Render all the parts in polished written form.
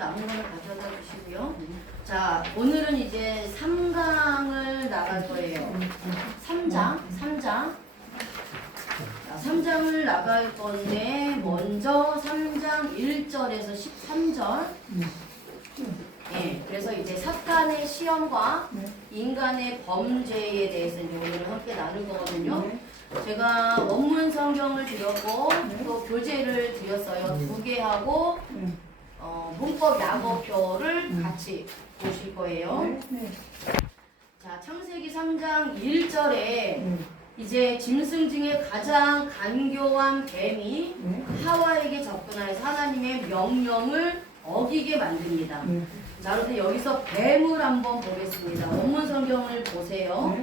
남은 거는 가져다 주시고요. 자, 오늘은 이제 3강을 나갈 거예요. 3장. 자, 3장을 나갈 건데 먼저 3장 1절에서 13절. 네, 그래서 이제 사탄의 시험과 인간의 범죄에 대해서 이제 오늘 함께 나눌 거거든요. 제가 원문 성경을 드렸고 또 교재를 드렸어요. 2개 하고 문법 약어표를 같이 보실 거예요. 자, 창세기 3장 1절에 이제 짐승 중에 가장 간교한 뱀이 하와에게 접근하여서 하나님의 명령을 어기게 만듭니다. 자, 그런데 여기서 뱀을 한번 보겠습니다. 원문 성경을 보세요.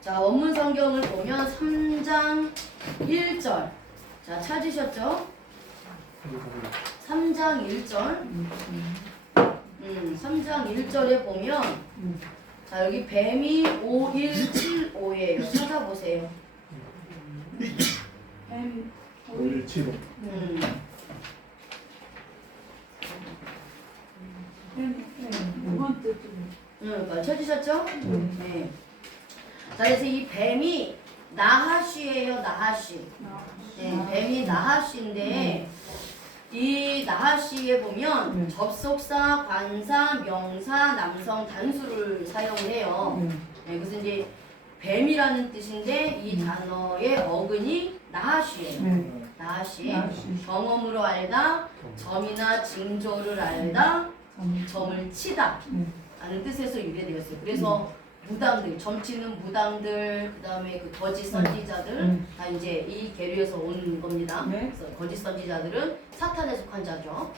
자, 원문 성경을 보면 3장 1절. 자, 찾으셨죠? 3장 1절. 3장 1절에 보면 자, 여기 뱀이 5175예요. 찾아보세요. 뱀 5175. 두 번째 그러니까 찾으셨죠? 네. 자, 그래서 이 뱀이 나하시예요. 나하시. 네, 뱀이 나하시인데 이 나하시에 보면 접속사, 관사, 명사, 남성 단수를 사용해요. 네, 그래서 이제 뱀이라는 뜻인데 이 단어의 어근이 나하시예요. 나하시. 경험으로 알다, 점이나 징조를 알다, 점을 치다 라는 뜻에서 유래되었어요. 그래서 무당들, 점치는 무당들, 그 다음에 그 거짓 선지자들 다 이제 이 계류에서 온 겁니다. 그래서 거짓 선지자들은 사탄에 속한 자죠.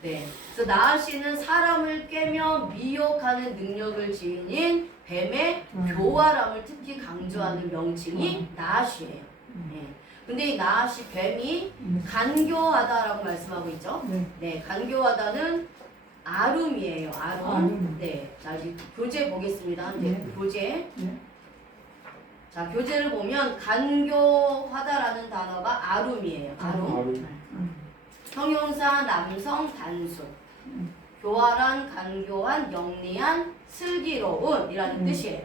네. 그래서 나하시는 사람을 꿰며 미혹하는 능력을 지닌 뱀의 교활함을 특히 강조하는 명칭이 나하시예요. 네. 근데 이 나하시 뱀이 간교하다라고 말씀하고 있죠. 네, 간교하다는 아룸이에요. 아룸. 네. 자, 이제 교재 보겠습니다. 이제 교재. 자, 교재를 보면 간교하다라는 단어가 아룸이에요. 아룸. 형용사 남성 단수. 교활한, 간교한, 영리한, 슬기로운 이라는 뜻이에요.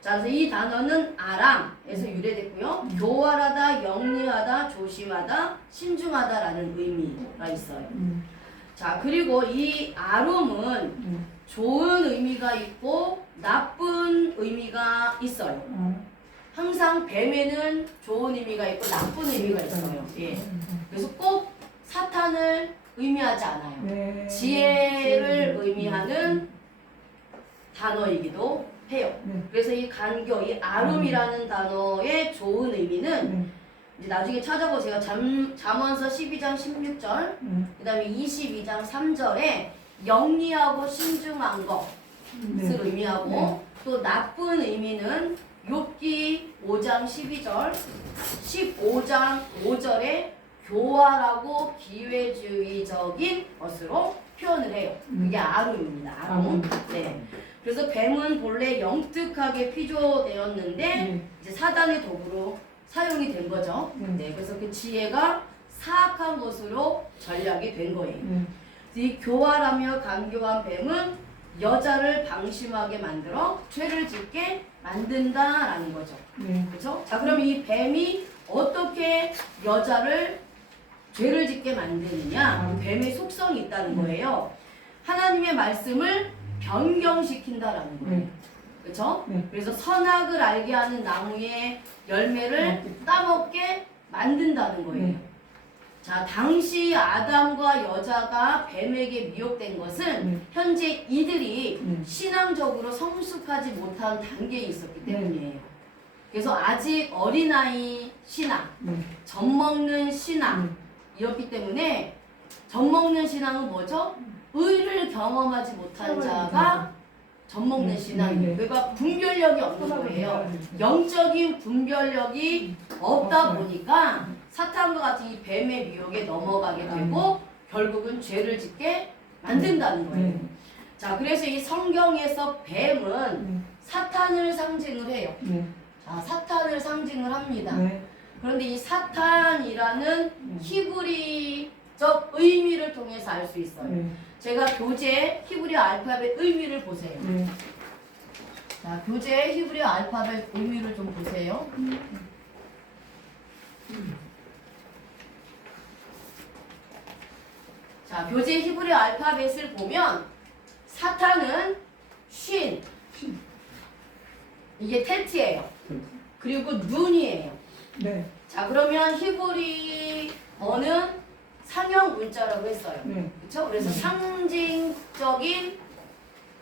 자, 그래서 이 단어는 아람에서 유래됐고요. 교활하다, 영리하다, 조심하다, 신중하다라는 의미가 있어요. 자, 그리고 이 아룸은 좋은 의미가 있고 나쁜 의미가 있어요. 항상 뱀에는 좋은 의미가 있고 나쁜 의미가 있어요. 예. 그래서 꼭 사탄을 의미하지 않아요. 지혜를 의미하는 단어이기도 해요. 그래서 이 간교, 이 아룸이라는 단어의 좋은 의미는 이제 나중에 찾아보세요. 잠언서 12장 16절, 그 다음에 22장 3절에 영리하고 신중한 것을 의미하고 또 나쁜 의미는 욥기 5장 12절, 15장 5절에 교활하고 기회주의적인 것으로 표현을 해요. 이게 아룸입니다. 아룸. 네. 그래서 뱀은 본래 영특하게 피조되었는데 이제 사단의 도구로 사용이 된 거죠. 네, 그래서 그 지혜가 사악한 것으로 전략이 된 거예요. 이 교활하며 간교한 뱀은 여자를 방심하게 만들어 죄를 짓게 만든다라는 거죠. 그렇죠? 자, 그럼 이 뱀이 어떻게 여자를 죄를 짓게 만드느냐? 뱀의 속성이 있다는 거예요. 하나님의 말씀을 변경시킨다라는 거예요. 그렇죠? 그래서 선악을 알게 하는 나무의 열매를 따먹게 만든다는 거예요. 자, 당시 아담과 여자가 뱀에게 미혹된 것은 현재 이들이 신앙적으로 성숙하지 못한 단계에 있었기 때문이에요. 그래서 아직 어린아이 신앙, 젖먹는 신앙이었기 때문에 젖먹는 신앙은 뭐죠? 의를 경험하지 못한 자가 젖먹는 신앙이에요. 그러니까 분별력이 없는 거예요. 영적인 분별력이 없다 보니까 사탄과 같은 이 뱀의 미혹에 넘어가게 되고 결국은 죄를 짓게 만든다는 거예요. 자, 그래서 이 성경에서 뱀은 사탄을 상징을 해요. 자, 사탄을 상징을 합니다. 그런데 이 사탄이라는 히브리 저 의미를 통해서 알 수 있어요. 네. 제가 교재 히브리어 알파벳 의미를 보세요. 네. 자, 교재 히브리어 알파벳 의미를 좀 보세요. 자, 교재 히브리어 알파벳을 보면 사탄은 쉰, 이게 테트예요. 그리고 눈이에요. 네. 자, 그러면 히브리어는 상형 문자라고 했어요. 네. 그렇죠? 그래서 상징적인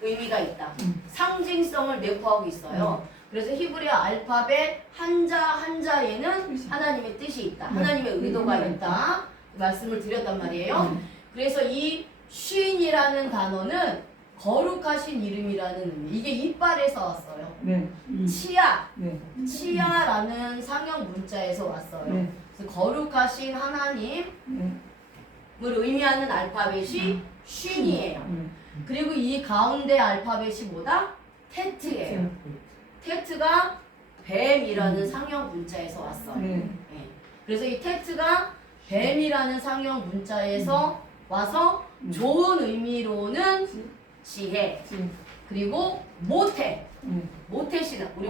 의미가 있다. 상징성을 내포하고 있어요. 그래서 히브리어 알파벳 한자 한자에는 하나님의 뜻이 있다. 하나님의 의도가 있다. 말씀을 드렸단 말이에요. 그래서 이 쉰이라는 단어는 거룩하신 이름이라는 의미. 이게 이빨에서 왔어요. 네. 치아. 네. 치아라는 상형 문자에서 왔어요. 네. 그래서 거룩하신 하나님을 네. 의미하는 알파벳이 쉰이에요. 네. 그리고 이 가운데 알파벳이 뭐다? 테트예요. 테트가 뱀이라는 상형 문자에서 왔어요. 네. 예. 그래서 이 테트가 뱀이라는 상형 문자에서 와서 좋은 의미로는 지혜, 그리고 모태, 모태시다. 우리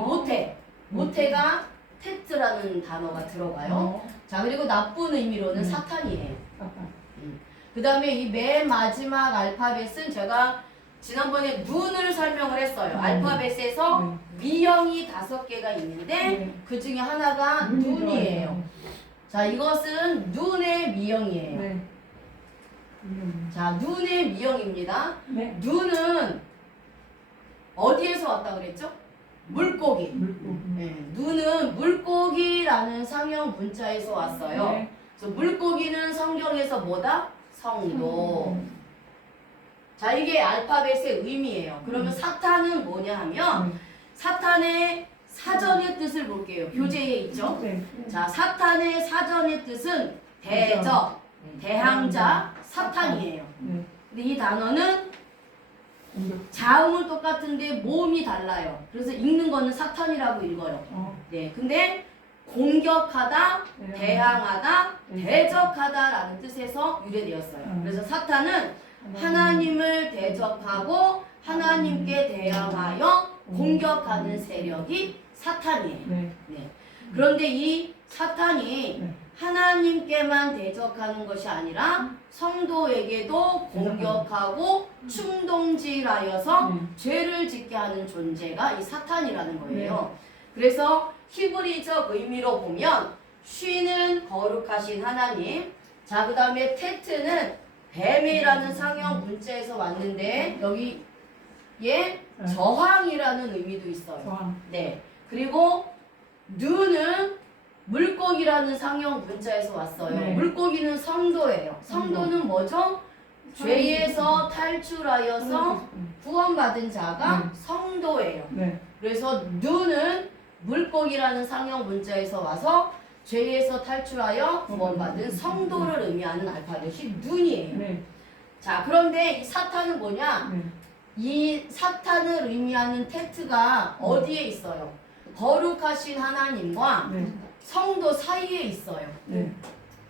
모태가 테트라는 단어가 들어가요. 자, 그리고 나쁜 의미로는 사탄이에요. 그 다음에 이 맨 마지막 알파벳은 제가 지난번에 눈을 설명을 했어요. 알파벳에서 미형이 5개가 있는데 그 중에 하나가 눈이에요. 자, 이것은 눈의 미형이에요. 네. 자, 눈의 미형입니다. 네. 눈은 어디에서 왔다 그랬죠? 물고기. 물고기. 네, 눈은 물고기라는 상형 문자에서 왔어요. 네. 그래서 물고기는 성경에서 뭐다? 성도. 자, 이게 알파벳의 의미예요. 그러면 사탄은 뭐냐 하면 사탄의 사전의 뜻을 볼게요. 교재에 있죠? 네. 자, 사탄의 사전의 뜻은 대적, 대항자, 사탄이에요. 네. 근데 이 단어는 자음은 똑같은데 모음이 달라요. 그래서 읽는 거는 사탄이라고 읽어요. 네, 근데 공격하다, 대항하다, 대적하다라는 뜻에서 유래되었어요. 그래서 사탄은 하나님을 대적하고 하나님께 대항하여 공격하는 세력이 사탄이에요. 네. 네. 그런데 이 사탄이 네. 하나님께만 대적하는 것이 아니라 성도에게도 공격하고 충동질하여서 죄를 짓게 하는 존재가 이 사탄이라는 거예요. 그래서 히브리적 의미로 보면 쉬는 거룩하신 하나님, 자, 그 다음에 테트는 뱀이라는 상형 문자에서 왔는데 여기에 저항이라는 의미도 있어요. 저항. 네. 그리고 눈은 물고기라는 상형 문자에서 왔어요. 네. 물고기는 성도예요. 성도는 뭐죠? 죄에서 탈출하여서 구원받은 자가 성도예요. 네. 그래서 눈은 물고기라는 상형 문자에서 와서 죄에서 탈출하여 구원받은 성도를 의미하는 알파벳이 눈이에요. 네. 자, 그런데 이 사탄은 뭐냐? 네. 이 사탄을 의미하는 테트가 어디에 있어요? 거룩하신 하나님과 네. 성도 사이에 있어요. 네.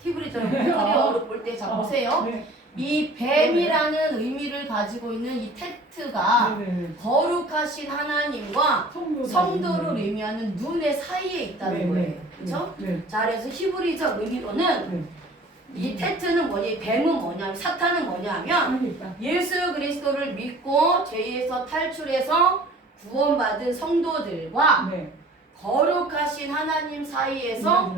히브리어로 볼 때 자 보세요. 네. 이 뱀이라는 의미를 가지고 있는 이 테트가 네. 거룩하신 하나님과 성도를 의미하는 눈의 사이에 있다는 거예요. 그렇죠? 네. 자, 그래서 히브리적 의미로는 이 테트는 뭐니? 뱀은 뭐냐면 사탄은 뭐냐면 예수 그리스도를 믿고 죄에서 탈출해서 구원받은 성도들과 네. 거룩하신 하나님 사이에서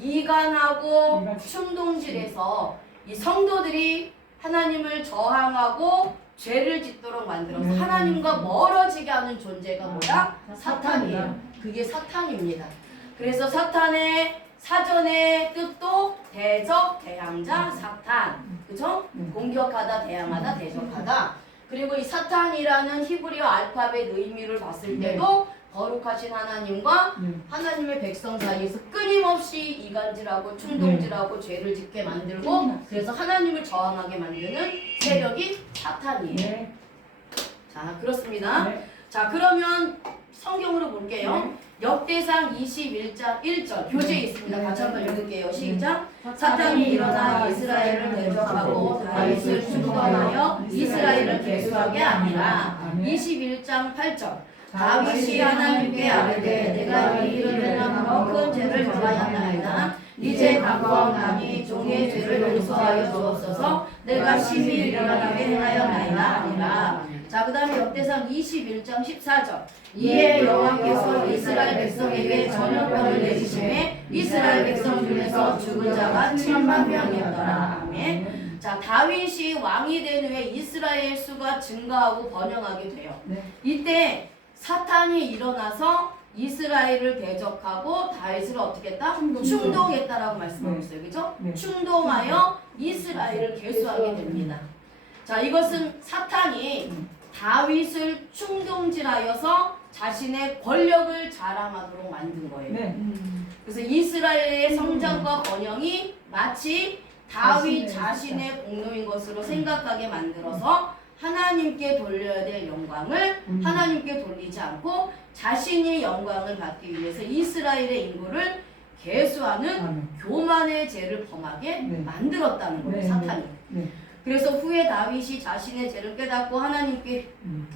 이간하고 충동질해서 이 성도들이 하나님을 저항하고 죄를 짓도록 만들어서 하나님과 멀어지게 하는 존재가 뭐다? 사탄이에요. 그게 사탄입니다. 그래서 사탄의 사전의 뜻도 대적, 대항자, 사탄. 그죠? 공격하다, 대항하다, 대적하다. 그리고 이 사탄이라는 히브리어 알파벳 의미를 봤을 때도 거룩하신 하나님과 하나님의 백성 사이에서 끊임없이 이간질하고 충동질하고 죄를 짓게 만들고 그래서 하나님을 저항하게 만드는 세력이 사탄이에요. 자, 그렇습니다. 자, 그러면 성경으로 볼게요. 역대상 21장 1절 교재에 있습니다. 같이 한번 읽을게요. 시작. 사탄이 일어나 이스라엘을 대적하고 다윗을 충동하여 이스라엘을 계수하게 하니라. 21장 8절. 다윗이 하나님께 아뢰되 내가 이 일을 행함으로 큰 죄를 범하였나이다. 이제 강구하오나니 종의 죄를 용서하여 주옵소서. 내가 심히 일어나게 행하였나이다 아니라. 자, 그 다음에 역대상 21장 14절. 이에 여호와께서 이스라엘 백성에게 전염병을 내리심에 이스라엘 백성 중에서 죽은 자가 7만 명이었더라. 아멘. 자, 다윗이 왕이 된 후에 이스라엘 수가 증가하고 번영하게 돼요. 이때 사탄이 일어나서 이스라엘을 대적하고 다윗을 어떻게 했다? 충동했다라고 말씀하고 있어요. 그죠? 충동하여 이스라엘을 계수하게 됩니다. 자, 이것은 사탄이 다윗을 충동질하여서 자신의 권력을 자랑하도록 만든 거예요. 그래서 이스라엘의 성장과 번영이 마치 다윗 자신의 공로인 것으로 생각하게 만들어서 하나님께 돌려야 될 영광을 하나님께 돌리지 않고 자신이 영광을 받기 위해서 이스라엘의 인구를 계수하는 교만의 죄를 범하게 만들었다는 거예요. 사탄이. 그래서 후에 다윗이 자신의 죄를 깨닫고 하나님께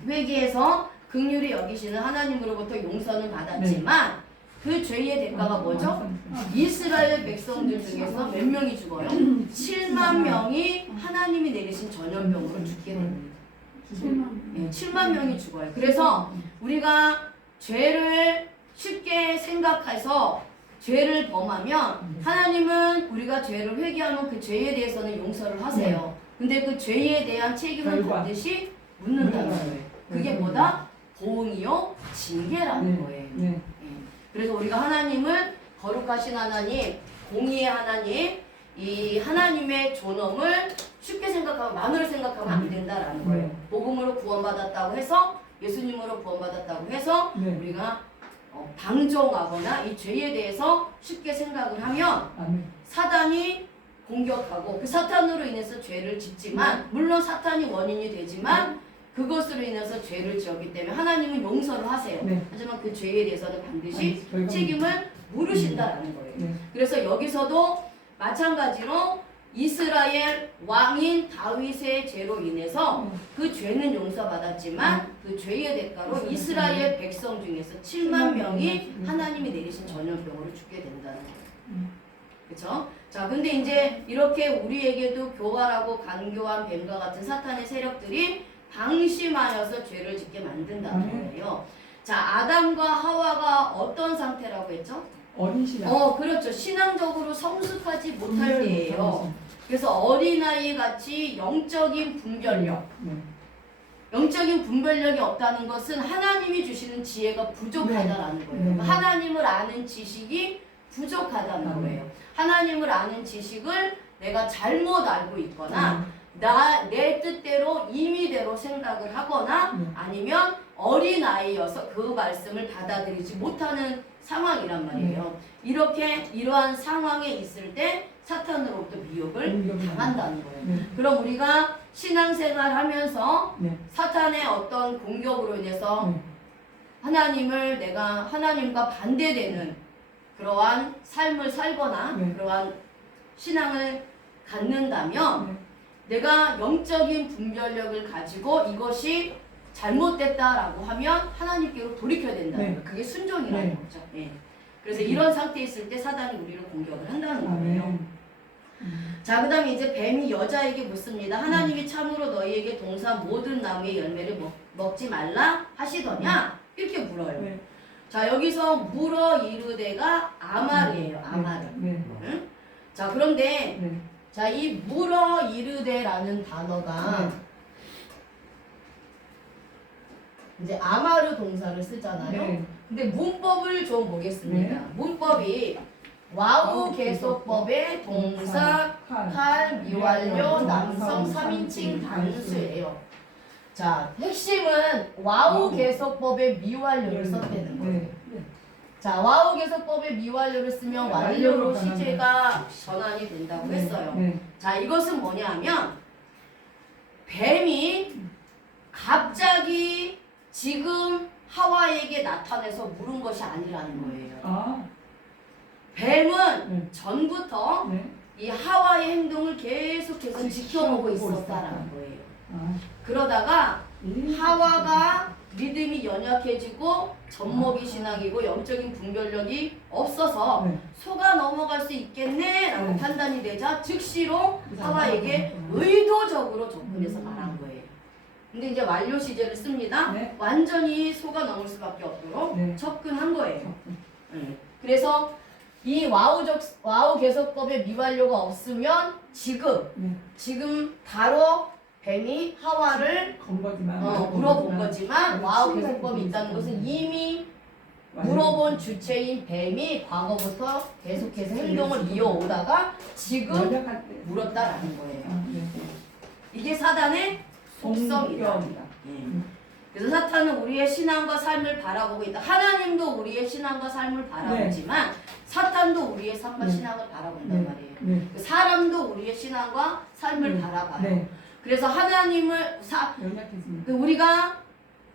회개해서 긍휼히 여기시는 하나님으로부터 용서는 받았지만 그 죄의 대가가 뭐죠? 이스라엘 백성들 중에서 몇 명이 죽어요? 7만 명이 하나님이 내리신 전염병으로 죽게 됩니다. 7만 명이 죽어요. 그래서 우리가 죄를 쉽게 생각해서 죄를 범하면 하나님은 우리가 죄를 회개하면 그 죄에 대해서는 용서를 하세요. 근데 그 죄에 대한 책임을 반드시 묻는다는 거예요. 그게 뭐다? 보응이요? 징계라는 거예요. 그래서 우리가 하나님을 거룩하신 하나님, 공의의 하나님, 이 하나님의 존엄을 쉽게 생각하고 만으로 생각하면 안 된다라는 거예요. 복음으로 구원받았다고 해서 예수님으로 구원받았다고 해서 우리가 방종하거나 이 죄에 대해서 쉽게 생각을 하면 사단이 공격하고 그 사탄으로 인해서 죄를 짓지만 물론 사탄이 원인이 되지만 그것으로 인해서 죄를 지었기 때문에 하나님은 용서를 하세요. 하지만 그 죄에 대해서는 반드시 책임을 물으신다라는 거예요. 그래서 여기서도 마찬가지로 이스라엘 왕인 다윗의 죄로 인해서 그 죄는 용서받았지만 그 죄의 대가로 이스라엘 백성 중에서 7만 명이 하나님이 내리신 전염병으로 죽게 된다는 거예요. 그렇죠? 자, 근데 이제 이렇게 우리에게도 교활하고 간교한 뱀과 같은 사탄의 세력들이 방심하여서 죄를 짓게 만든다는 거예요. 자, 아담과 하와가 어떤 상태라고 했죠? 어린 신앙. 그렇죠. 신앙적으로 성숙하지 못할 때예요. 그래서 어린아이 같이 영적인 분별력. 영적인 분별력이 없다는 것은 하나님이 주시는 지혜가 부족하다라는 거예요. 하나님을 아는 지식이 부족하다는 거예요. 하나님을 아는 지식을 내가 잘못 알고 있거나 내 뜻대로 임의대로 생각을 하거나 아니면 어린아이여서 그 말씀을 받아들이지 못하는 상황이란 말이에요. 이러한 상황에 있을 때 사탄으로부터 미혹을 당한다는 거예요. 그럼 우리가 신앙생활 하면서 사탄의 어떤 공격으로 인해서 내가 하나님과 반대되는 그러한 삶을 살거나 그러한 신앙을 갖는다면 내가 영적인 분별력을 가지고 이것이 잘못됐다라고 하면 하나님께로 돌이켜야 된다는 거예요. 그게 순종이라는 거죠. 그래서 이런 상태에 있을 때 사단이 우리를 공격을 한다는 거예요. 자, 그 다음에 이제 뱀이 여자에게 묻습니다. 하나님이 참으로 너희에게 동산 모든 나무의 열매를 먹지 말라 하시더냐? 이렇게 물어요. 자, 여기서 물어 이르되가 아말이에요. 아말. 응? 자, 그런데 자, 이 물어 이르되라는 단어가 이제 아마르 동사를 쓰잖아요. 근데 문법을 좀 보겠습니다. 문법이 와우 계속법의 동사, 칼, 미완료, 남성 3인칭 단수예요. 자, 핵심은 와우 계속법의 미완료를 썼다는 거예요. 자, 와우 계속법의 미완료를 쓰면 완료로 시제가 전환이 된다고 했어요. 자, 이것은 뭐냐 하면 뱀이 갑자기 지금 하와에게 나타내서 물은 것이 아니라는 거예요. 아, 뱀은 네. 전부터 네. 이 하와의 행동을 계속해서 지켜보고 있었다라는 있었다. 거예요. 아, 그러다가 이- 하와가 믿음이 연약해지고 젖먹이 신앙이고 영적인 분별력이 없어서 네. 속아 넘어갈 수 있겠네라고 네. 판단이 되자 즉시로 그 하와에게 사람은 의도적으로 접근해서 말한 거예요. 근데 이제 완료 시제를 씁니다. 네. 완전히 속아 넘을 수밖에 없도록 네. 접근한 거예요. 그래서 이 와우 개서법의 미완료가 없으면 네. 지금 바로 뱀이 하와를 건 거지만 물어본 거지만 네, 와우 시간이 개서법이 있다는 것은 있었네. 이미 맞아요. 물어본 주체인 뱀이 과거부터 계속해서 행동을 지금 이어오다가 지금 연약할 때. 물었다라는 거예요. 아, 네. 이게 사단의 속성이다. 성격이다. 그래서 사탄은 우리의 신앙과 삶을 바라보고 있다. 하나님도 우리의 신앙과 삶을 바라보지만 사탄도 우리의 삶과 네. 신앙을 바라본단 네. 말이에요. 네. 그 사람도 우리의 신앙과 삶을 네. 바라봐요. 네. 그래서 하나님을 연약해집니다. 우리가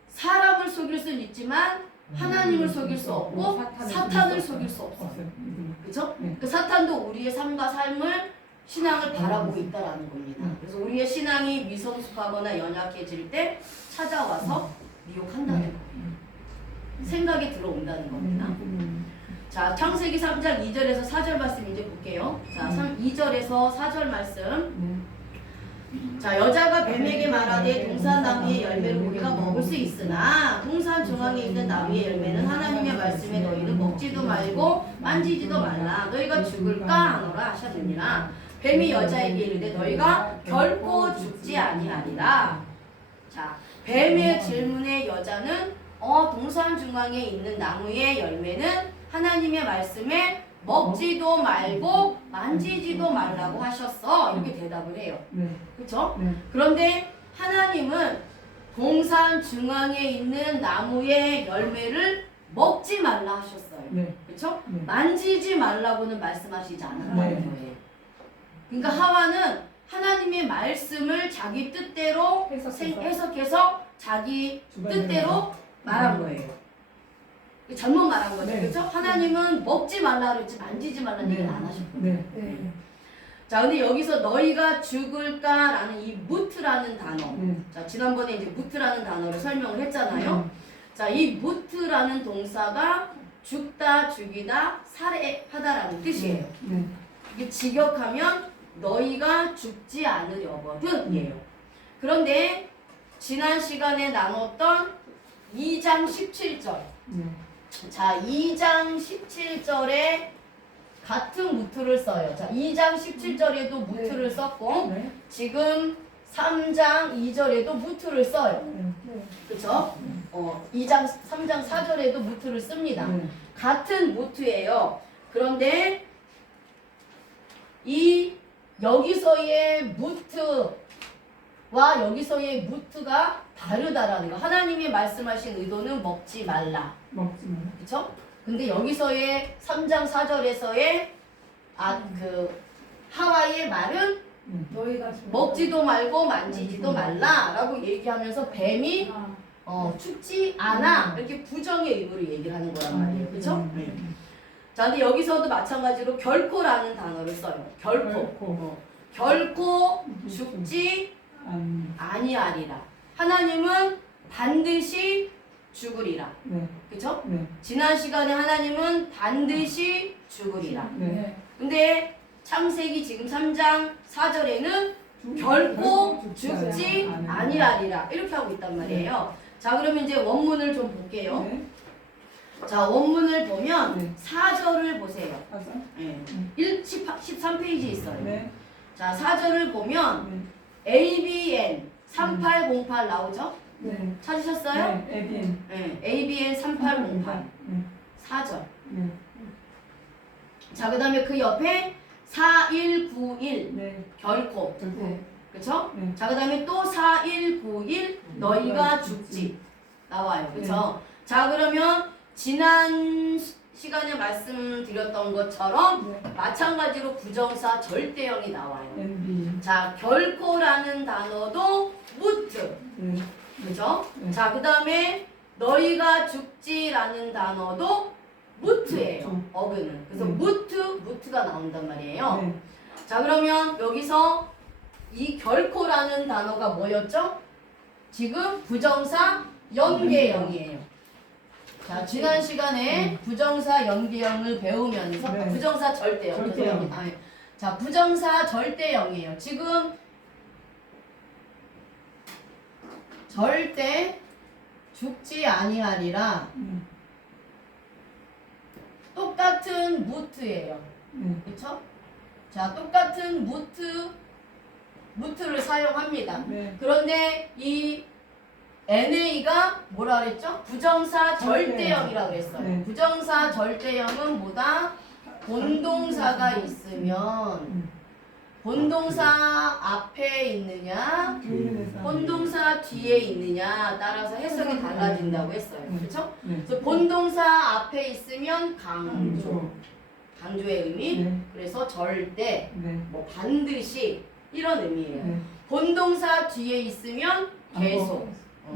사람을 속일 수는 있지만 하나님을 속일 수 없고 사탄을 속일 수 없어요. 그렇죠? 네. 그 사탄도 우리의 삶과 삶을 신앙을 바라보고 있다라는 겁니다. 그래서 우리의 신앙이 미성숙하거나 연약해질 때 찾아와서 미혹한다는 거예요. 생각이 들어온다는 겁니다. 자, 창세기 3장 2절에서 4절 말씀 이제 볼게요. 자, 2절에서 4절 말씀. 자, 여자가 뱀에게 말하되 동산 나무의 열매를 우리가 먹을 수 있으나 동산 중앙에 있는 나무의 열매는 하나님의 말씀에 너희는 먹지도 말고 만지지도 말라 너희가 죽을까 하노라 하셨느니라. 뱀이 여자에게 이르되 너희가 결코 죽지 아니하리라. 자, 뱀의 질문에 여자는 동산 중앙에 있는 나무의 열매는 하나님의 말씀에 먹지도 말고 만지지도 말라고 하셨어. 이렇게 대답을 해요. 네. 그렇죠? 네. 그런데 하나님은 동산 중앙에 있는 나무의 열매를 먹지 말라 하셨어요. 네. 그렇죠? 네. 만지지 말라고는 말씀하시지 않았다는 네. 거예요. 그러니까 하와는 하나님의 말씀을 자기 뜻대로 해석해서 자기 뜻대로 말한 거예요. 잘못 말한 거죠. 네. 그렇죠? 하나님은 먹지 말라 그랬지 만지지 말라는 네. 얘기는 안 하셨거든요. 네. 자, 근데 여기서 너희가 죽을까라는 이 무트라는 단어. 네. 자, 지난번에 이제 무트라는 단어를 설명을 했잖아요. 자, 이 무트라는 동사가 죽다, 죽이다, 살해하다라는 뜻이에요. 네. 이게 직역하면 너희가 죽지 않으려거든이에요. 그런데 지난 시간에 나눴던 2장 17절. 네. 자, 2장 17절에 같은 무트를 써요. 자, 2장 17절에도 무트를 썼고 네. 지금 3장 2절에도 무트를 써요. 네. 그렇죠? 2장 3장 4절에도 무트를 씁니다. 네. 같은 무트예요. 그런데 이 여기서의 무트와 여기서의 무트가 다르다라는 거. 하나님이 말씀하신 의도는 먹지 말라. 먹지 마. 그렇죠? 근데 여기서의 3장 4절에서의 하와의 말은 너희가 먹지도 말고 만지지도 말라라고 얘기하면서 뱀이 죽지 않아 이렇게 부정의 의무로 얘기를 하는 거란 말이에요. 그렇죠? 자, 근데 여기서도 마찬가지로 결코라는 단어를 써요. 결코 죽지 아니하리라. 하나님은 반드시 죽으리라. 네. 그렇죠? 네. 지난 시간에 하나님은 반드시 죽으리라. 네. 근데 창세기 지금 3장 4절에는 결코 죽지 아니하리라. 이렇게 하고 있단 말이에요. 자, 그러면 이제 원문을 좀 볼게요. 네. 자, 원문을 보면 네. 4절을 보세요. 가서. 네. 13페이지 있어요. 네. 자, 4절을 보면 네. ABN 3808 나오죠? 네. 찾으셨어요? 네. 에빈. 네. ABN 3808 네. 4절. 네. 자, 그 다음에 그 옆에 4191 네. 결코. 결코. 그쵸? 네. 자, 그 다음에 또 4191 너희가 죽지 나와요. 그쵸? 자, 그러면 지난 시간에 말씀드렸던 것처럼 네. 마찬가지로 부정사 절대형이 나와요. NB. 자, 결코라는 단어도 무트. 네. 그죠? 네. 자, 그 다음에 너희가 죽지라는 단어도 무트예요. 그렇죠. 어근은. 그래서 네. 무트가 나온단 말이에요. 네. 자, 그러면 여기서 이 결코라는 단어가 뭐였죠? 지금 부정사 연계형이에요. 자, 지난 시간에 부정사 연계형을 배우면서 네. 부정사 절대형. 절대형. 죄송합니다. 아, 예. 자, 부정사 절대형이에요. 지금 절대 죽지 아니하리라 똑같은 무트예요. 그렇죠? 자, 똑같은 무트를 사용합니다. 네. 그런데 이 NA가 뭐라 그랬죠? 부정사 절대형이라고 그랬어요. 네. 부정사 절대형은 뭐다? 본동사가 있으면 본동사 앞에 있느냐 본동사 뒤에 있느냐 따라서 해석이 달라진다고 했어요. 그렇죠? 네. 그래서 본동사 앞에 있으면 강조의 의미. 네. 그래서 절대, 네. 뭐 반드시 이런 의미예요. 네. 본동사 뒤에 있으면 계속.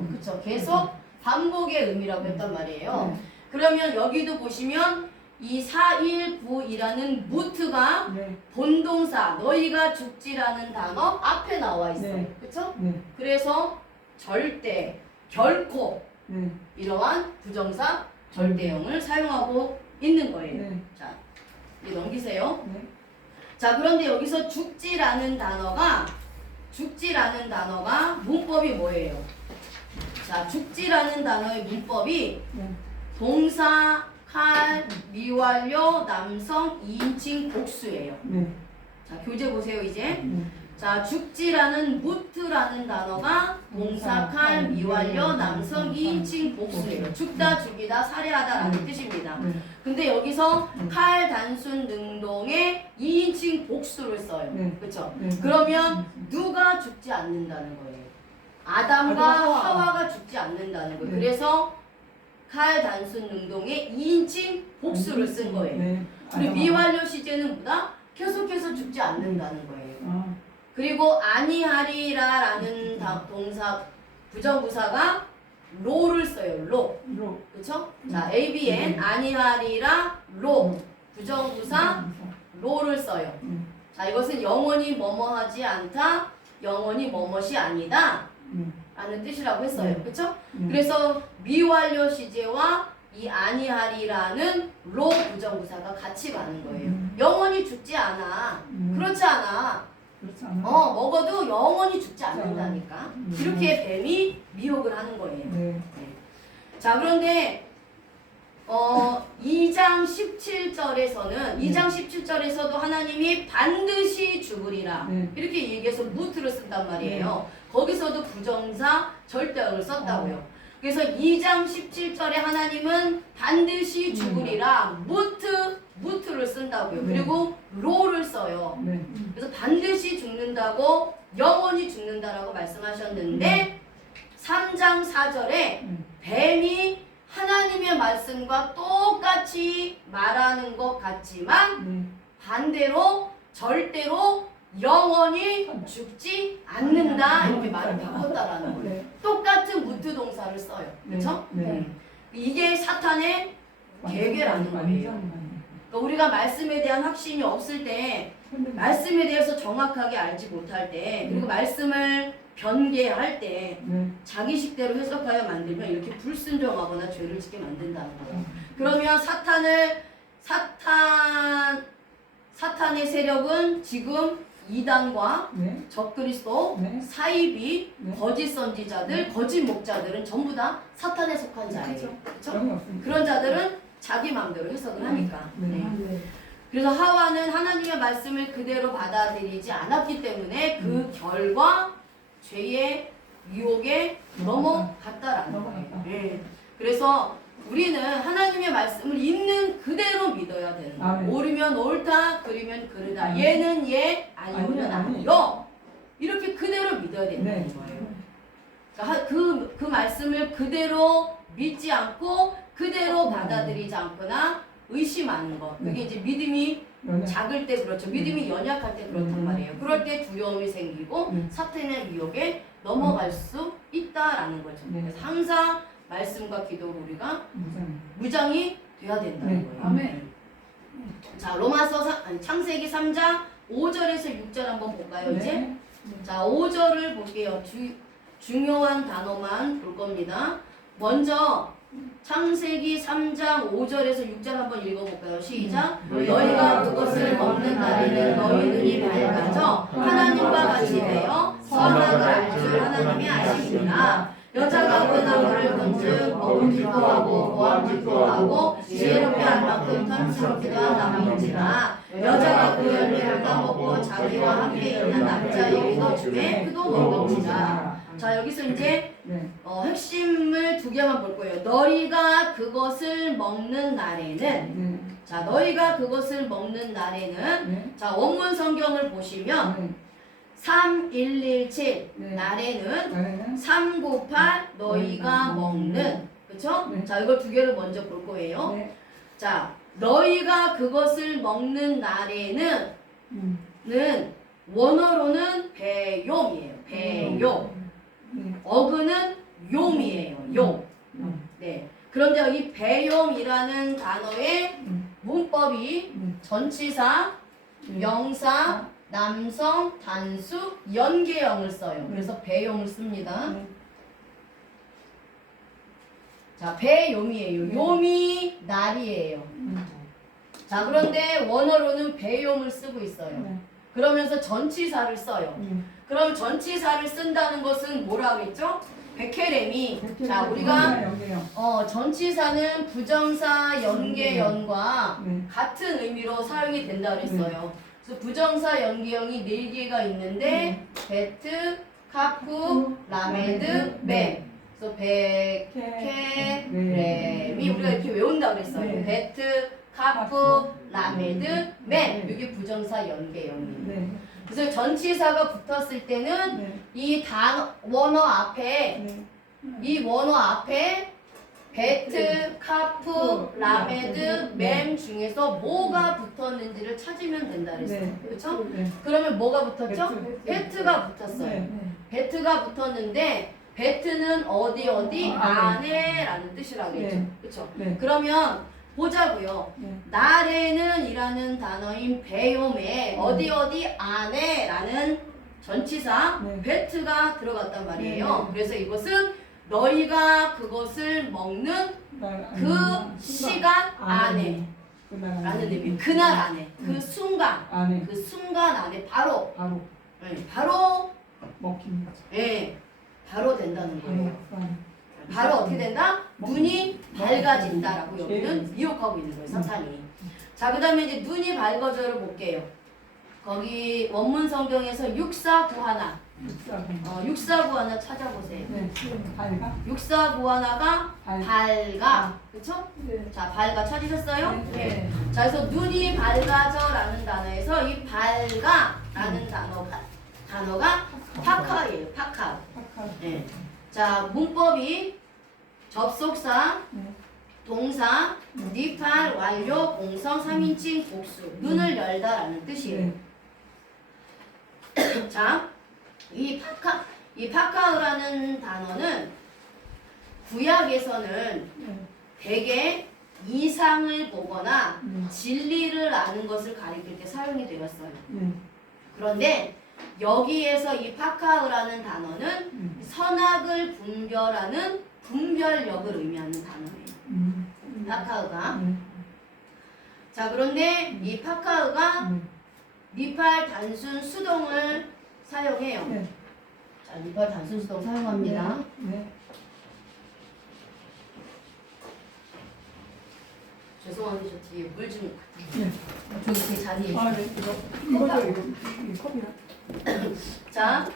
그렇죠. 계속 반복의 의미라고 했단 말이에요. 네. 그러면 여기도 보시면 이 419이라는 무트가 네. 본동사 너희가 죽지라는 단어 앞에 나와 있어요. 네. 그렇죠? 네. 그래서 절대, 결코 네. 이러한 부정사 절대형을 사용하고 있는 거예요. 네. 자, 이제 넘기세요. 네. 자, 그런데 여기서 죽지라는 단어가 문법이 뭐예요? 자, 죽지라는 단어의 문법이 네. 동사, 칼, 미완료, 남성, 2인칭 복수예요. 네. 자, 교재 보세요, 이제. 네. 자, 죽지라는 무트라는 단어가 동사, 칼, 미완료, 남성, 2인칭 복수예요. 죽다, 죽이다, 살해하다라는 뜻입니다. 네. 근데 여기서 칼, 단순, 능동에 2인칭 복수를 써요. 네. 그렇죠? 네. 그러면 누가 죽지 않는다는 거예요? 아담과 하와가 죽지 않는다는 거예요. 네. 그래서 칼, 단순, 능동에 2인칭 복수를 쓴 거예요. 네. 그리고 미완료 시제는 뭐다? 계속해서 죽지 않는다는 거예요. 아. 그리고 아니하리라라는 동사 부정부사가 로를 써요. 로. 로. 그렇죠? 자, ABN 아니하리라 로 부정부사 로를 써요. 자, 이것은 영원히 뭐뭐하지 않다. 영원히 뭐뭇이 아니다. 라는 뜻이라고 했어요. 그렇죠? 그래서 미완료 시제와 이 아니하리라는 로 부정부사가 같이 가는 거예요. 영원히 죽지 않아. 그렇지 않아. 그렇지 않아. 먹어도 영원히 죽지 않는다니까. 이렇게 뱀이 미혹을 하는 거예요. 네. 자, 그런데 2장 17절에서는 2장 17절에서도 하나님이 반드시 죽으리라. 네. 이렇게 얘기해서 무트를 쓴단 말이에요. 거기서도 부정사 절대어를 썼다고요. 그래서 2장 17절에 하나님은 반드시 죽으리라 무트를 쓴다고요. 네. 그리고 로를 써요. 네. 그래서 반드시 죽는다고 영원히 죽는다라고 말씀하셨는데 3장 4절에 뱀이 하나님의 말씀과 똑같이 말하는 것 같지만 반대로 절대로 영원히 죽지 않는다 이렇게 말을 바꿨다라는 거예요. 네. 똑같은 무트 동사를 써요. 그렇죠? 네. 이게 사탄의 계획이라는 거예요. 그러니까 우리가 말씀에 대한 확신이 없을 때 말씀에 대해서 정확하게 알지 못할 때 그리고 말씀을 변개할 때 자기 식대로 해석하여 만들면 이렇게 불순종하거나 죄를 짓게 만든다는 거예요. 그러면 사탄의 세력은 지금 이단과 네. 적그리스도, 네. 사이비, 네. 거짓 선지자들, 거짓 목자들은 전부 다 사탄에 속한 자예요. 그렇죠. 그렇죠? 그런 게 없습니다. 그런 자들은 자기 마음대로 해석을 하니까. 네. 네. 그래서 하와는 하나님의 말씀을 그대로 받아들이지 않았기 때문에 그 결과 죄의 유혹에 넘어갔다라는 거예요. 네. 그래서 우리는 하나님의 말씀을 있는 그대로 믿어야 되는 거예요. 네. 옳으면 옳다, 그르면 그르다. 얘는 얘, 아니오는 아니요. 이렇게 그대로 믿어야 된다는 거예요. 그러니까 그 말씀을 그대로 믿지 않고 그대로 받아들이지 않거나 의심하는 것. 그게 이제 믿음이 작을 때 그렇죠. 믿음이 연약할 때 그렇단 말이에요. 그럴 때 두려움이 생기고 사탄의 유혹에 넘어갈 수 있다라는 거죠. 그래서 항상 말씀과 기도로 우리가 무장. 무장이 돼야 된다는 네. 거예요. 아멘. 자, 창세기 3장 5절에서 6절 한번 볼까요, 이제? 네. 자, 5절을 볼게요. 중요한 단어만 볼 겁니다. 먼저 창세기 3장 5절에서 6절 한번 읽어볼까요? 시작. 너희가 그것을 먹는 날에는 너희 눈이 밝아져 하나님과 같이 되어 선악을 알 줄 하나님이 아시니라. 여자가 그 나무를 본즉 먹음직도 하고 보암직도 하고 지혜롭게 할 만큼 탐스럽기도 한 나무인지라. 여자가 그 열매를 따먹고 자기와 함께 있는 남자에게도 주매 그도 먹음지라. 자, 여기서 이제 네. 핵심을 두 개만 볼 거예요. 너희가 그것을 먹는 날에는, 네. 자, 너희가 그것을 먹는 날에는, 네. 자, 원문 성경을 보시면 네. 3117 네. 날에는 나는 3 곱할 너희가 먹는, 그쵸? 네. 자, 이걸 두 개를 먼저 볼 거예요. 네. 자, 너희가 그것을 먹는 날에는 는 원어로는 배용이에요. 배용. 네. 어근은 용이에요. 용. 네. 그런데 여기 배용이라는 단어의 문법이 전치사, 명사, 남성, 단수, 연계형을 써요. 그래서 배용을 씁니다. 자, 배용이에요. 용이 날이에요. 자, 그런데 원어로는 배용을 쓰고 있어요. 그러면서 전치사를 써요. 그럼 전치사를 쓴다는 것은 뭐라 그랬죠? 백혜렘이. 자, 우리가 전치사는 부정사 연계연과 같은 의미로 사용이 된다 그랬어요. 그래서 부정사 연계형이 4개가 있는데 베트, 카프, 라메드, 맴. 그래서 백혜렘이 우리가 이렇게 외운다 그랬어요. 네. 베트, 카프, 라메드, 맴. 이게 부정사 연계형이에요. 그래서 전치사가 붙었을 때는 이 원어 앞에 이 원어 앞에 베트, 카프, 라메드, 맴 중에서 뭐가 붙었는지를 찾으면 된다 그랬어요. 그렇죠? 그러면 뭐가 붙었죠? 베트가 붙었어요. 베트가 붙었는데 베트는 어디 안에라는 뜻이라겠죠. 그렇죠? 그러면 보자고요. 날에는 이라는 단어인 배움에 어디 안에라는 전치사 베트가 들어갔단 말이에요. 그래서 이것은 너희가 그것을 먹는 그 시간 안에 라는 의미. 그날 안에, 그 순간 안에 바로 먹힙니다. 바로 된다는 거예요. 바로 어떻게 된다? 눈이 밝아진다라고 여기는 미혹하고 있는 거예요, 사탄이. 자, 그 다음에 이제 눈이 밝아져를 볼게요. 거기 원문 성경에서 육사구하나. 육사구하나 찾아보세요. 밝아? 육사구하나가 밝아. 그쵸? 자, 밝아 찾으셨어요? 네. 자, 그래서 눈이 밝아져라는 단어에서 이 밝아라는 단어가 파카예요, 파카. 네. 자, 문법이 접속사, 동사, 니팔, 완료, 공성, 3인칭, 복수. 눈을 열다라는 뜻이에요. 자, 이 파카라는 단어는 구약에서는 대개 이상을 보거나 진리를 아는 것을 가리킬 때 사용이 되었어요. 그런데 여기에서 이 파카라는 단어는 선악을 분별하는 분별력을 의미하는 단어예요. 파카가. 자, 그런데 이 파카가 니팔 단순 수동을 사용해요. 자, 니팔 단순 수동 사용합니다. 죄송한데 저 뒤에 물 좀. 저기 제 자리에 있어요. 자,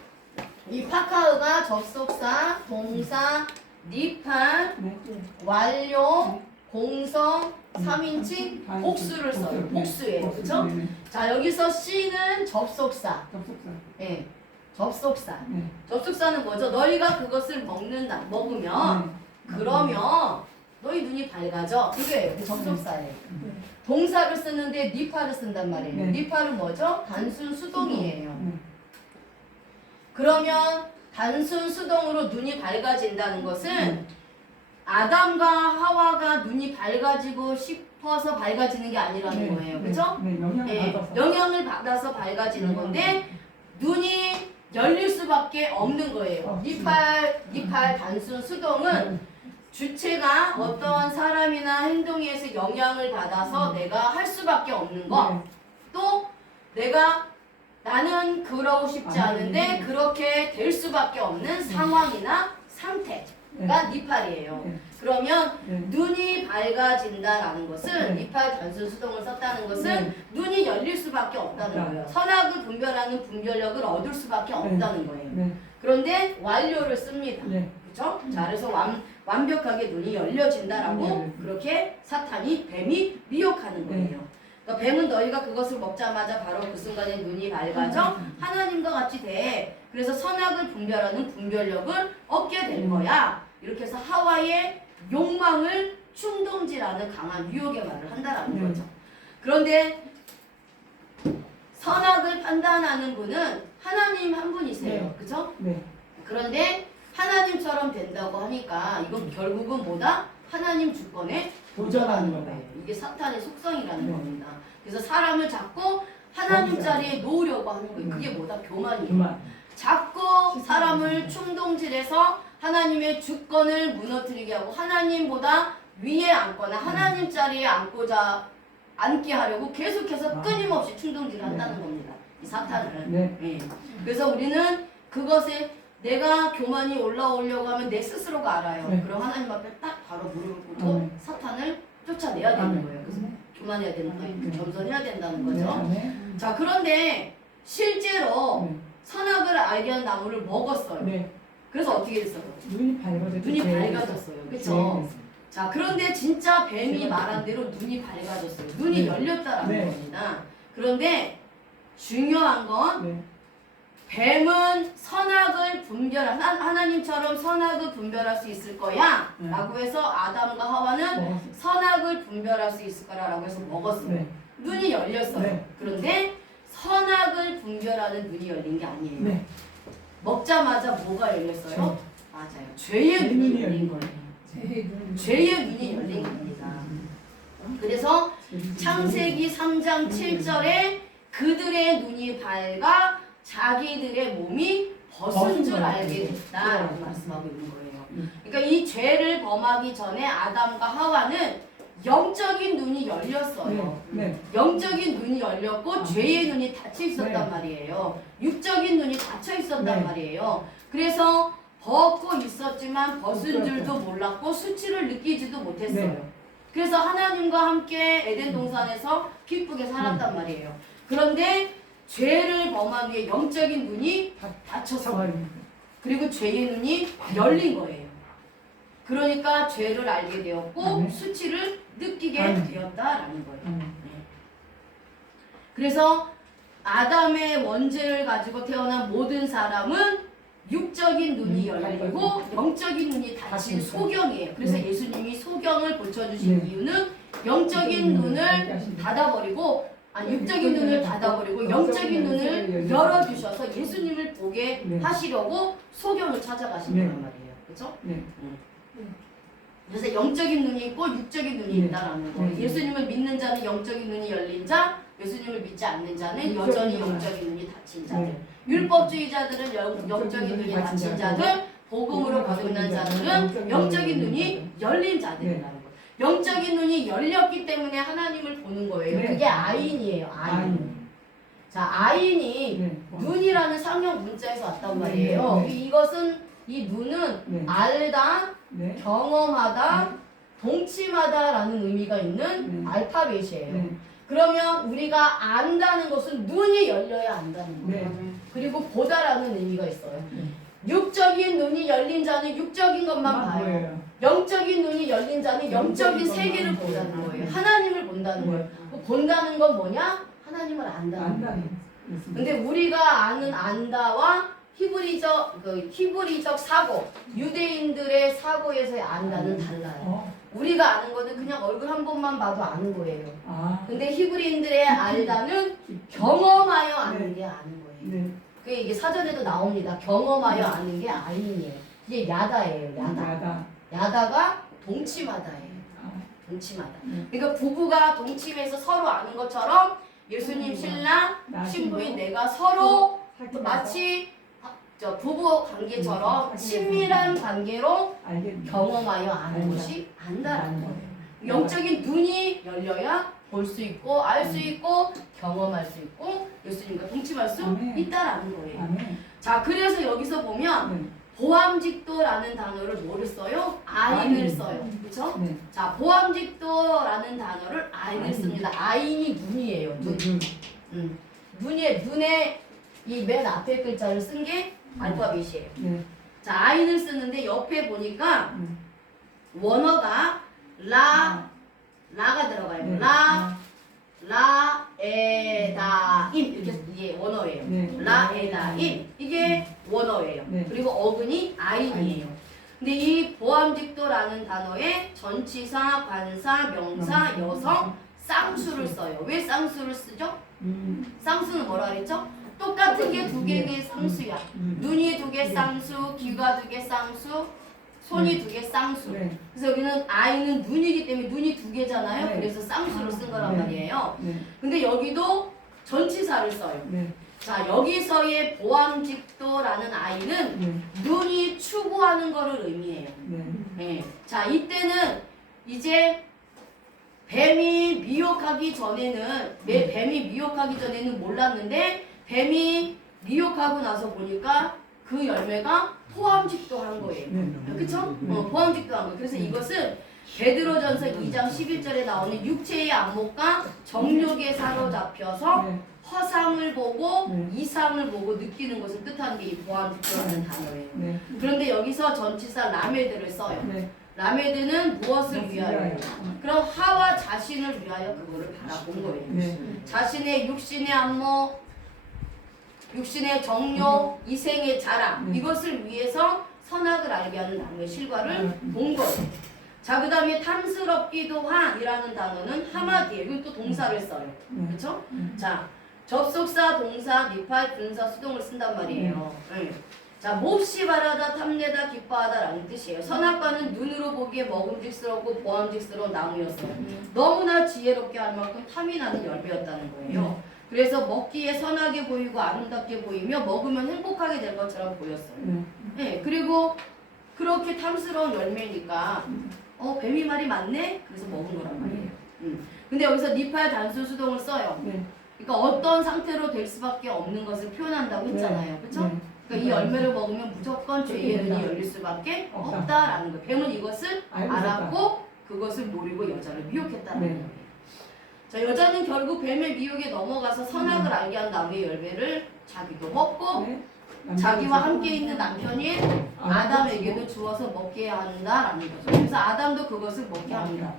이 파카가 접속사, 동사, 니팔, 완료, 공성, 3인칭, 복수를 써요. 복수예요. 그쵸? 자, 여기서 C는 접속사. 네, 접속사. 접속사는 뭐죠? 너희가 그것을 먹으면 그러면 너희 눈이 밝아져. 그게 접속사예요. 동사를 쓰는데 니팔을 쓴단 말이에요. 니팔은 뭐죠? 단순 수동이에요. 그러면 단순 수동으로 눈이 밝아진다는 것은 아담과 하와가 눈이 밝아지고 싶어서 밝아지는 게 아니라는 거예요. 그렇죠? 네, 영향을 예, 받아서. 영향을 받아서 밝아지는 건데 눈이 열릴 수밖에 없는 거예요. 이팔 단순 수동은 주체가 어떠한 사람이나 행동에 의해서 영향을 받아서 내가 할 수밖에 없는 거. 또 나는 그러고 싶지 않은데 그렇게 될 수밖에 없는 상황이나 상태가 니팔이에요. 그러면 눈이 밝아진다라는 것은 니팔 단순 수동을 썼다는 것은 눈이 열릴 수밖에 없다는 거예요. 선악을 분별하는 분별력을 얻을 수밖에 없다는 거예요. 그런데 완료를 씁니다. 그렇죠? 자, 그래서 완벽하게 눈이 열려진다라고 그렇게 사탄이 뱀이 미혹하는 거예요. 그러니까 뱀은 너희가 그것을 먹자마자 바로 그 순간에 눈이 밝아져 하나님과 같이 돼. 그래서 선악을 분별하는 분별력을 얻게 될 거야. 이렇게 해서 하와의 욕망을 충동지라는 강한 유혹의 말을 한다라는 거죠. 그런데 선악을 판단하는 분은 하나님 한 분이세요. 그렇죠? 그런데 하나님처럼 된다고 하니까 이건 결국은 뭐다? 하나님 주권에 도전하는 거예요. 이게 사탄의 속성이라는 겁니다. 그래서 사람을 자꾸 하나님 자리에 놓으려고 하는 거예요. 그게 뭐다? 교만이에요. 자꾸 사람을 충동질해서 하나님의 주권을 무너뜨리게 하고 하나님보다 위에 앉거나 하나님 자리에 앉게 하려고 계속해서 끊임없이 충동질을 한다는 겁니다. 이 사탄은. 예. 그래서 우리는 그것에 내가 교만이 올라오려고 하면 내 스스로가 알아요. 그럼 하나님 앞에 딱 바로 무릎을 꿇고 사탄을 쫓아내야 되는 거예요. 그래서 교만해야 되는 거예요. 겸손해야 된다는 거죠. 자, 그런데 실제로 선악을 알게 한 나무를 먹었어요. 그래서 어떻게 됐어요? 눈이 밝아졌어요. 그렇죠? 자, 그런데 진짜 뱀이 말한 대로 눈이 밝아졌어요. 눈이 열렸다라는 겁니다. 그런데 중요한 건 뱀은 선악을 하나님처럼 선악을 분별할 수 있을 거야 라고 해서 아담과 하와는 선악을 분별할 수 있을 거라고 해서 먹었어요. 눈이 열렸어요. 그런데 선악을 분별하는 눈이 열린 게 아니에요. 먹자마자 뭐가 열렸어요? 맞아요. 죄의 눈이 열린 거예요. 죄의 눈이 열린 겁니다. 그래서 창세기 3장 7절에 그들의 눈이 밝아 자기들의 몸이 벗은 줄 알게 됐다라고 말씀하고 있는 거예요. 그러니까 이 죄를 범하기 전에 아담과 하와는 영적인 눈이 열렸어요. 영적인 눈이 열렸고 죄의 눈이 닫혀 있었단 말이에요. 육적인 눈이 닫혀 있었단 말이에요. 그래서 벗고 있었지만 벗은 줄도 몰랐고 수치를 느끼지도 못했어요. 그래서 하나님과 함께 에덴 동산에서 기쁘게 살았단 말이에요. 그런데 죄를 범한 후에 영적인 눈이 닫혔어요. 그리고 죄의 눈이 열린 거예요. 그러니까 죄를 알게 되었고 수치를 느끼게 되었다라는 거예요. 그래서 아담의 원죄를 가지고 태어난 모든 사람은 육적인 눈이 열리고 영적인 눈이 닫힌 소경이에요. 그래서 예수님이 소경을 고쳐주신 이유는 영적인 눈을 닫아버리고 육적인 눈을 닫아버리고 영적인 눈을 열어주셔서 예수님을 보게 하시려고 소경을 찾아가신 거란 말이에요. 그렇죠? 그래서 영적인 눈이 있고 육적인 눈이 있다라는 거예요. 예수님을 믿는 자는 영적인 눈이 열린 자, 예수님을 믿지 않는 자는 여전히 영적인 눈이 닫힌 자들. 율법주의자들은 영적인 눈이 닫힌 자들, 복음으로 거듭난 자들은 영적인 눈이 열린 자들이라는 거예요. 영적인 눈이 열렸기 때문에 하나님을 보는 거예요. 그게 아인이에요. 아인. 자, 아인이 눈이라는 상형 문자에서 왔단 말이에요. 이 눈은 알다, 경험하다, 동침하다라는 의미가 있는 알파벳이에요. 그러면 우리가 안다는 것은 눈이 열려야 안다는 거예요. 그리고 보다라는 의미가 있어요. 육적인 눈이 열린 자는 육적인 것만 봐요. 영적인 눈이 열린 자는 영적인 세계를 본다는 거예요. 하나님을 본다는 거예요. 본다는 건 뭐냐? 하나님을 안다는 거예요. 근데 우리가 아는 안다와 히브리적 사고, 유대인들의 사고에서의 안다는 달라요. 우리가 아는 거는 그냥 얼굴 한 번만 봐도 아는 거예요. 근데 히브리인들의 알다는 경험하여 아는 게 아는 거예요. 이게 사전에도 나옵니다. 경험하여 아는 게 아인이에요. 이게 야다예요. 야다가 동침하다예요. 아, 동침하다. 네. 그러니까 부부가 동침해서 서로 아는 것처럼 예수님 신랑 신부인 내가 서로 마치 저 부부 관계처럼 친밀한 관계로 알겠네. 경험하여 아는 것이 안다라는 거예요. 영적인 눈이 열려야 볼 수 있고 알 수 있고 경험할 수 있고 예수님과 동침할 수 아멘. 있다라는 거예요. 아멘. 자, 그래서 여기서 보면 네. 보암직도라는 단어를 뭐를 써요? 아인을 아인. 써요. 그렇죠? 네. 자, 보암직도라는 단어를 아인을 아인. 씁니다. 아인이 눈이에요. 눈. 눈에 이 맨 앞에 글자를 쓴 게 알파벳이에요. 네. 자, 아인을 쓰는데 옆에 보니까 음. 원어가 라가 들어가요. 네. 라에다임 이렇게 이게 원어예요. 네. 라에다임 이게 원어예요. 네. 그리고 어근이 아인이에요. 근데 이 보암직도라는 단어에 전치사, 관사, 명사, 여성, 쌍수를 써요. 왜 쌍수를 쓰죠? 쌍수는 뭐라 그랬죠? 똑같은 게 두 개의 쌍수야. 눈이 두 개 쌍수, 귀가 두 개 쌍수, 손이 두 개 쌍수. 네. 그래서 여기는 아이는 눈이기 때문에 눈이 두 개잖아요. 네. 그래서 쌍수를 쓴 거란 네. 말이에요. 네. 근데 여기도 전치사를 써요. 네. 자, 여기서의 보암직도라는 아이는 네. 눈이 추구하는 거를 의미해요. 네. 네. 자, 이때는 이제 뱀이 미혹하기 전에는 뱀이 미혹하기 전에는 몰랐는데 뱀이 미혹하고 나서 보니까 그 열매가 포함직도한 거예요. 네. 그쵸? 네. 포함직도한 거예요. 그래서 이것은 베드로전서 2장 11절에 나오는 육체의 안목과 정욕에 사로잡혀서 네. 허상을 보고 네. 이상을 보고 느끼는 것을 뜻하는 게 이 보암직도라는 단어예요. 네. 그런데 여기서 전치사 라메드를 써요. 네. 라메드는 무엇을 위하여? 위하여. 그럼 하와 자신을 위하여 그거를 바라본 거예요. 네. 자신의 육신의 안목, 육신의 정욕, 이생의 자랑 이것을 위해서 선악을 알게 하는 나무의 실과를 본 거예요. 자, 그 다음에 탐스럽기도 한이라는 단어는 하마디에 이건 또 동사를 써요. 그렇죠? 자, 접속사, 동사, 니팔, 분사, 수동을 쓴단 말이에요. 네. 자, 몹시 바라다, 탐내다, 기뻐하다라는 뜻이에요. 선악과는 눈으로 보기에 먹음직스럽고 보암직스러운 나무였어요. 너무나 지혜롭게 할 만큼 탐이 나는 열매였다는 거예요. 그래서 먹기에 선하게 보이고 아름답게 보이며 먹으면 행복하게 될 것처럼 보였어요. 네, 그리고 그렇게 탐스러운 열매니까 뱀이 말이 맞네? 그래서 먹은 거란 말이에요. 근데 여기서 니팔 단수 수동을 써요. 네. 그러니까 어떤 상태로 될 수밖에 없는 것을 표현한다고 했잖아요. 그렇죠? 그러니까 이 열매를 먹으면 무조건 죄의 눈이 열릴 수밖에 없다라는 거예요. 뱀은 이것을 알았고 그것을 노리고 여자를 미혹했다는 거예요. 자, 여자는 결국 뱀의 미혹에 넘어가서 선악을 알게 한 나무의 열매를 자기도 먹고 자기와 함께 있는 남편인 아담에게도 주어서 먹게 한다라는 거죠. 그래서 아담도 그것을 먹게 합니다.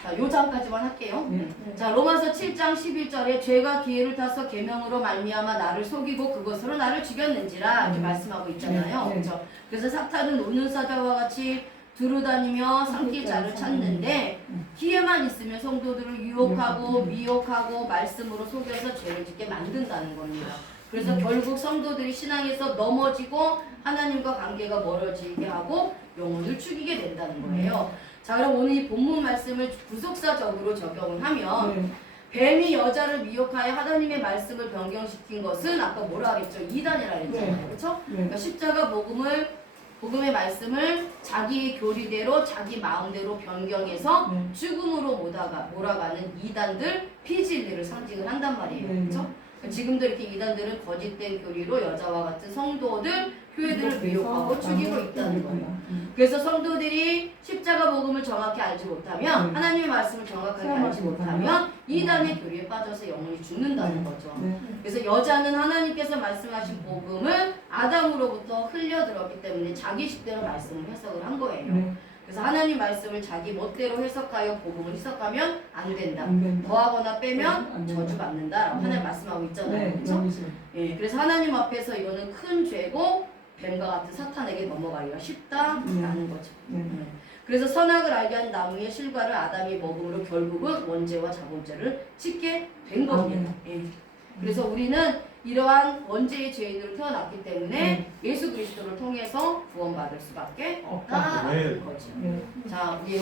자, 요 장까지만 할게요. 자, 로마서 7장 11절에 죄가 기회를 타서 계명으로 말미암아 나를 속이고 그것으로 나를 죽였는지라 이렇게 말씀하고 있잖아요. 그렇죠? 그래서 사탄은 노는 사자와 같이 두루다니며 삼킬 자를 찾는데 기회만 있으면 성도들을 유혹하고 미혹하고 말씀으로 속여서 죄를 짓게 만든다는 겁니다. 그래서 결국 성도들이 신앙에서 넘어지고 하나님과 관계가 멀어지게 하고 영혼을 죽이게 된다는 거예요. 자, 그럼 오늘 이 본문 말씀을 구속사적으로 적용을 하면 뱀이 여자를 미혹하여 하나님의 말씀을 변경시킨 것은 아까 뭐라 그랬죠? 이단이라 그랬잖아요. 그렇죠? 그러니까 십자가 복음의 말씀을 자기의 교리대로 자기 마음대로 변경해서 죽음으로 몰아가는 이단들, 피진리를 상징을 한단 말이에요. 그렇죠? 지금도 이렇게 이단들은 거짓된 교리로 여자와 같은 성도들, 교회들을 미혹하고 죽이고 있다는 거예요. 그래서 성도들이 십자가 복음을 정확히 알지 못하면 하나님의 말씀을 정확하게 알지 못하면 이단의 교리에 빠져서 영혼이 죽는다는 거죠. 그래서 여자는 하나님께서 말씀하신 복음을 아담으로부터 흘려들었기 때문에 자기 식대로 말씀을 해석을 한 거예요. 그래서 하나님 말씀을 자기 멋대로 해석하여 복음을 해석하면 안 된다. 더하거나 빼면 저주받는다라고 하나님 말씀하고 있잖아요. 그렇죠? 예, 그래서 하나님 앞에서 이거는 큰 죄고 뱀과 같은 사탄에게 넘어가기가 쉽다라는 거죠. 그래서 선악을 알게 한 나무의 실과를 아담이 먹음으로 결국은 원죄와 자본죄를 짓게 된 겁니다. 예. 그래서 우리는 이러한 원죄의 죄인으로 태어났기 때문에 예수 그리스도를 통해서 구원받을 수밖에 없다는 거죠. 네. 자, 우리